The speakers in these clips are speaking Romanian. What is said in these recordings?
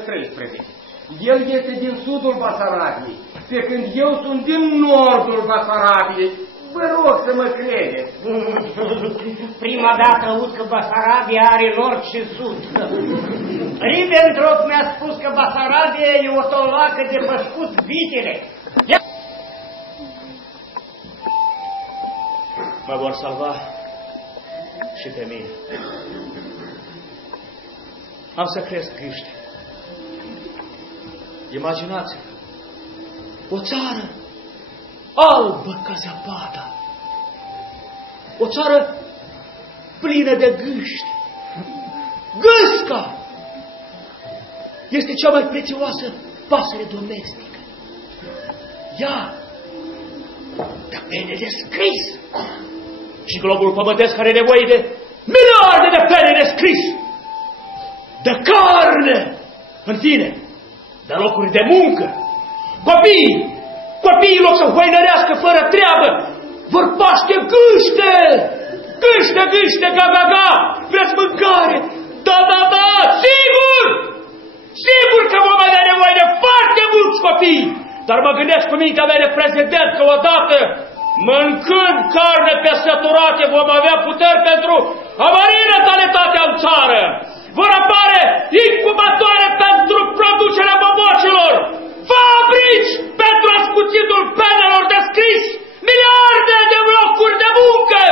13. El este din sudul Basarabiei, pe când eu sunt din nordul Basarabiei. Vă rog să mă credeți. Prima dată aud că Basarabia are nord și sud. Ribbentrop mi-a spus că Basarabia e o toloacă de păscut vitele. Mă vor salva și pe mine. Am să cresc gâște. Imaginați-vă, o țară albă ca zăpada, o țară plină de gâște. Gâsca este cea mai prețioasă pasăre domestică. Ea dă pene de scris și globul pământesc are nevoie de miliarde de pene de scris, de carne, în fine, de locuri de muncă. Copiii, în loc să hoinărească fără treabă, vor paște gâște, gâște, ga, vreți mâncare? Da, sigur că vom avea nevoie de foarte mulți copii, dar mă gândesc cu mintea mea de prezident că odată, mâncând carne pe săturate, vom avea puteri pentru a mări natalitatea în țară. Vor apare incubatoare pentru producerea bobocilor, fabrici pentru ascuțitul penelor de scris, miliarde de locuri de muncă,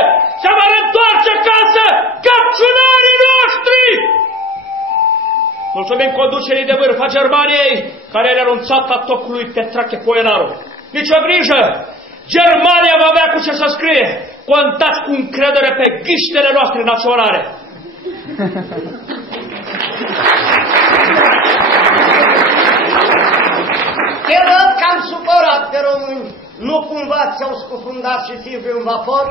se vor întoarce acasă capționarii noștri! Mulțumim conducerii de vârf a Germaniei, care a renunțat la tocul lui Petrache Poenaru. Nici o grijă! Germania va avea cu ce să scrie! Contați cu încredere pe ghiștele noastre naționale! Te văd că am supărat pe români. Nu cumva ți-au scufundat și țivii în vapor?